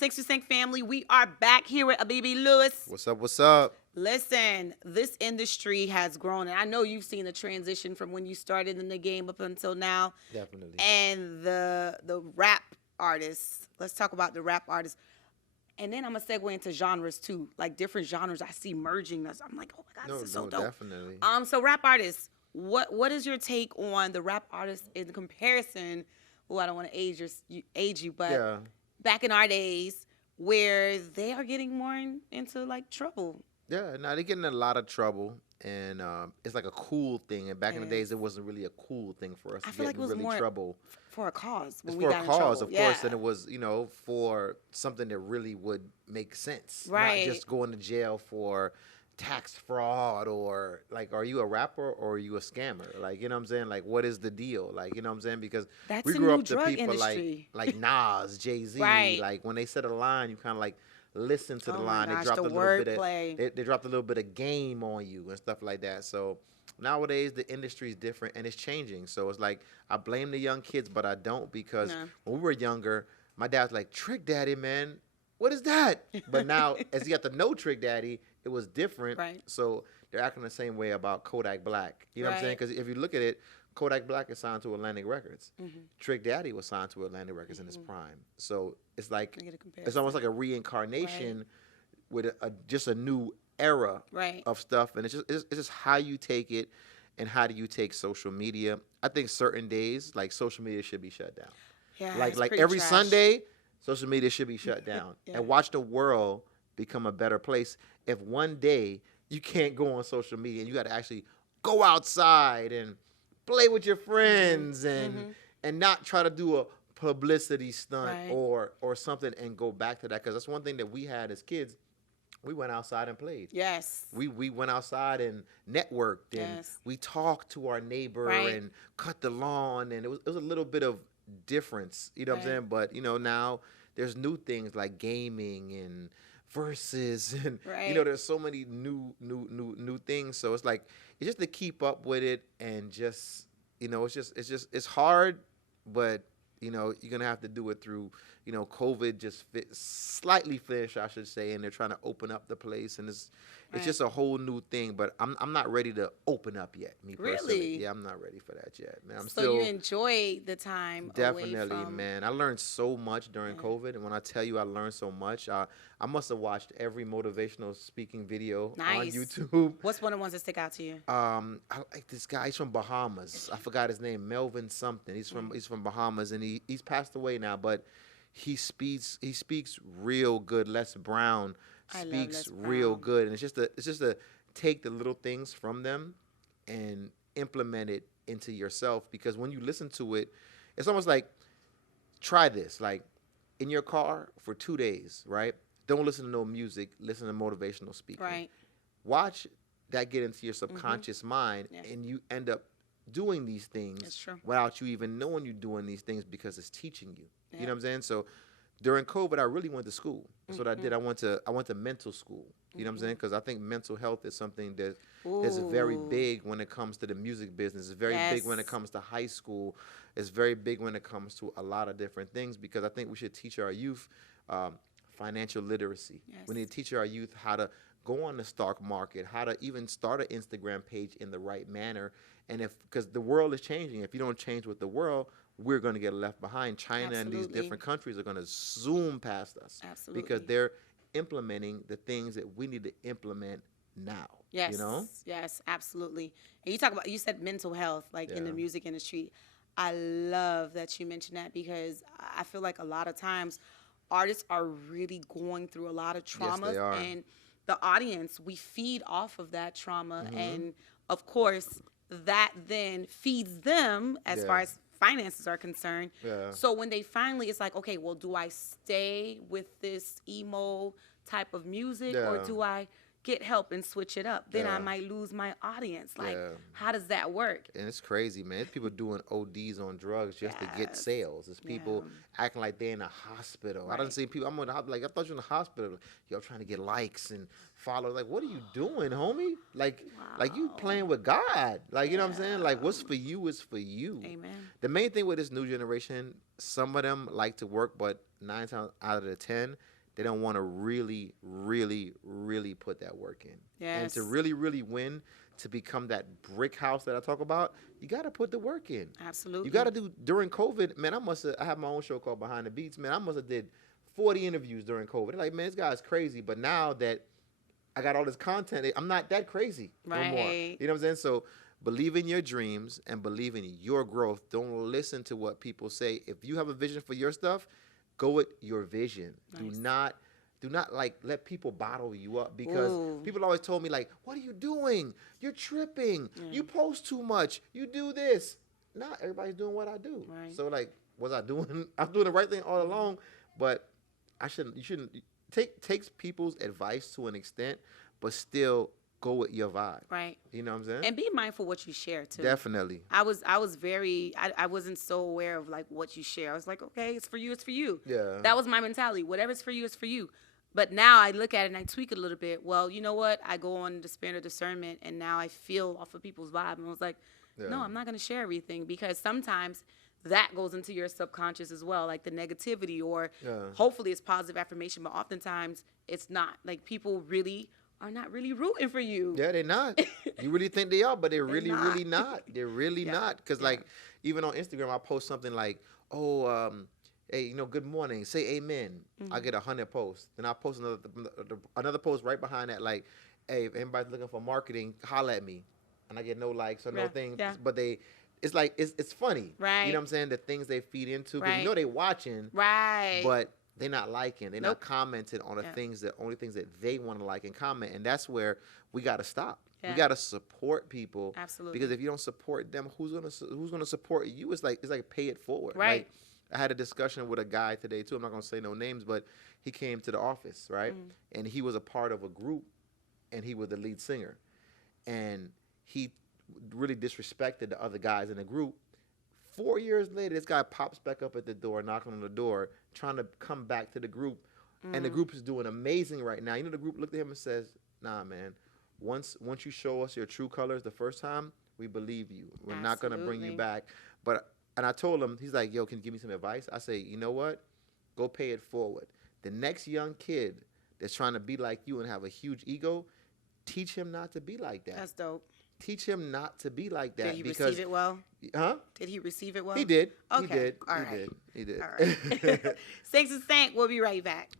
Sinks to Sink family, we are back here with ABEBE Lewis. What's up? What's up? Listen, this industry has grown, and I know you've seen the transition from when you started in the game up until now. Definitely. And the rap artists. Let's talk about the rap artists. And then I'm going to segue into genres, too. Like, different genres I see merging. I'm like, oh, my God, this is so dope. Definitely. So rap artists, what is your take on the rap artists in comparison? Oh, I don't want to age you, but back in our days where they are getting more into, like, trouble. Yeah, no, they're getting in a lot of trouble. And it's like a cool thing. And back in the days, it wasn't really a cool thing for us to get in really trouble. For a cause. It's for a cause, of course, and it was, for something that really would make sense. Right. Not just going to jail for tax fraud or, like, are you a rapper or are you a scammer? Like, you know what I'm saying? Like, what is the deal? Like, you know what I'm saying? Because we grew up to people like Nas, Jay-Z. Right. Like, when they said a line, you kind of, like, listen to the line. Gosh, they dropped the a little bit of they dropped a little bit of game on you and stuff like that. So nowadays the industry is different and it's changing. So it's like I blame the young kids, but I don't, because when we were younger, my dad was like, Trick Daddy, man, what is that? But now as he got to know Trick Daddy, it was different. Right. So they're acting the same way about Kodak Black. You know what I'm saying? Because if you look at it, Kodak Black is signed to Atlantic Records. Trick Daddy was signed to Atlantic Records in his prime. So it's like it's almost like a reincarnation with just a new era of stuff. And it's just how you take it and how do you take social media. I think certain days, like, social media should be shut down. Yeah, like every Sunday, social media should be shut down. And watch the world become a better place. If one day you can't go on social media and you got to actually go outside and play with your friends and not try to do a publicity stunt or something and go back to that, because that's one thing that we had as kids. We went outside and played. Yes. We went outside and networked and we talked to our neighbor and cut the lawn, and it was a little bit of difference, you know what I'm saying? But now there's new things like gaming and verses and there's so many new things. So it's like it's just to keep up with it, and just it's hard, but you're gonna have to do it through COVID just slightly finished, I should say, and they're trying to open up the place, and it's just a whole new thing. But I'm not ready to open up yet, me personally. Really? Yeah, I'm not ready for that yet, man. So you enjoy the time definitely away from... man. I learned so much during COVID, and when I tell you I learned so much, I must have watched every motivational speaking video on YouTube. What's one of the ones that stick out to you? I like this guy. He's from Bahamas. I forgot his name. Melvin something. He's from Bahamas, and he's passed away now, but he speaks real good. Les Brown speaks real good, and it's just to take the little things from them and implement it into yourself, because when you listen to it, it's almost like, try this, like in your car for 2 days, right? Don't listen to no music, listen to motivational speaking. Right. Watch that get into your subconscious mind, and you end up doing these things without you even knowing you're doing these things, because it's teaching you. You know what I'm saying? So during COVID, I really went to school. That's what I did. I went to mental school. You know what I'm saying? Because I think mental health is something that's very big when it comes to the music business. It's very big when it comes to high school. It's very big when it comes to a lot of different things, because I think we should teach our youth financial literacy. We need to teach our youth how to go on the stock market, how to even start an Instagram page in the right manner. And because the world is changing, if you don't change with the world, we're going to get left behind. China and these different countries are going to zoom past us. Absolutely. Because they're implementing the things that we need to implement now. Yes. Yes, absolutely. And you said mental health, like in the music industry. I love that you mentioned that, because I feel like a lot of times artists are really going through a lot of trauma. Yes, they are. And the audience, we feed off of that trauma. And of course, that then feeds them as far as finances are concerned. So when they finally, it's like, okay, well, do I stay with this emo type of music or do I get help and switch it up, then I might lose my audience. Like, how does that work? And it's crazy, man. It's people doing ODs on drugs just to get sales. It's people acting like they're in a hospital. I done seen people, I'm on the like, I thought you were in the hospital. Yo, trying to get likes and followers. Like, what are you doing, homie? Like, like you playing with God. Like, you know what I'm saying? Like, what's for you is for you. Amen. The main thing with this new generation, some of them like to work, but 9 times out of the 10, they don't want to really, really, really put that work in. Yes. And to really, really win, to become that brick house that I talk about, you got to put the work in. Absolutely. You got to do, during COVID, man, I have my own show called Behind the Beats, man, I must have did 40 interviews during COVID. They're like, man, this guy's crazy. But now that I got all this content, I'm not that crazy no more. You know what I'm saying? So believe in your dreams and believe in your growth. Don't listen to what people say. If you have a vision for your stuff, go with your vision. Nice. Do not like let people bottle you up, because people always told me like, what are you doing? You're tripping. You post too much. You do this. Not everybody's doing what I do. Right. So like, was I doing? I'm doing the right thing all along, but you shouldn't takes people's advice to an extent, but still go with your vibe. Right. You know what I'm saying? And be mindful what you share too. Definitely. I wasn't so aware of like what you share. I was like, okay, it's for you, it's for you. Yeah. That was my mentality. Whatever's for you, it's for you. But now I look at it and I tweak it a little bit. Well, you know what? I go on the span of discernment, and now I feel off of people's vibe. And I was like, no, I'm not going to share everything, because sometimes that goes into your subconscious as well, like the negativity, or hopefully it's positive affirmation, but oftentimes it's not. Like, people really are not really rooting for you. Yeah, they're not. You really think they are, but they're really not. They're really not. Because, like, even on Instagram, I post something like, hey, you know, good morning, say amen. I get 100 posts. Then I post another post right behind that, like, hey, if anybody's looking for marketing, holla at me. And I get no likes or no things. Yeah. But it's like, it's funny. Right. You know what I'm saying? The things they feed into. Because you know they watching. Right. But they're not liking. They're not commenting on the only things that they want to like and comment. And that's where we got to stop. Yeah. We got to support people. Absolutely. Because if you don't support them, who's gonna support you? It's like pay it forward. Right. Like, I had a discussion with a guy today too. I'm not gonna say no names, but he came to the office, right? And he was a part of a group, and he was the lead singer, and he really disrespected the other guys in the group. 4 years later, this guy pops back up at the door, knocking on the door, trying to come back to the group, and the group is doing amazing right now. You know, the group looked at him and says, "Nah, man. Once you show us your true colors the first time, we believe you. We're not gonna bring you back." And I told him, he's like, yo, can you give me some advice? I say, you know what? Go pay it forward. The next young kid that's trying to be like you and have a huge ego, teach him not to be like that. That's dope. Teach him not to be like that. Did he receive it well? Huh? Did he receive it well? He did. Okay. He did. All right. He did. All right. Thanks and Stank. We'll be right back.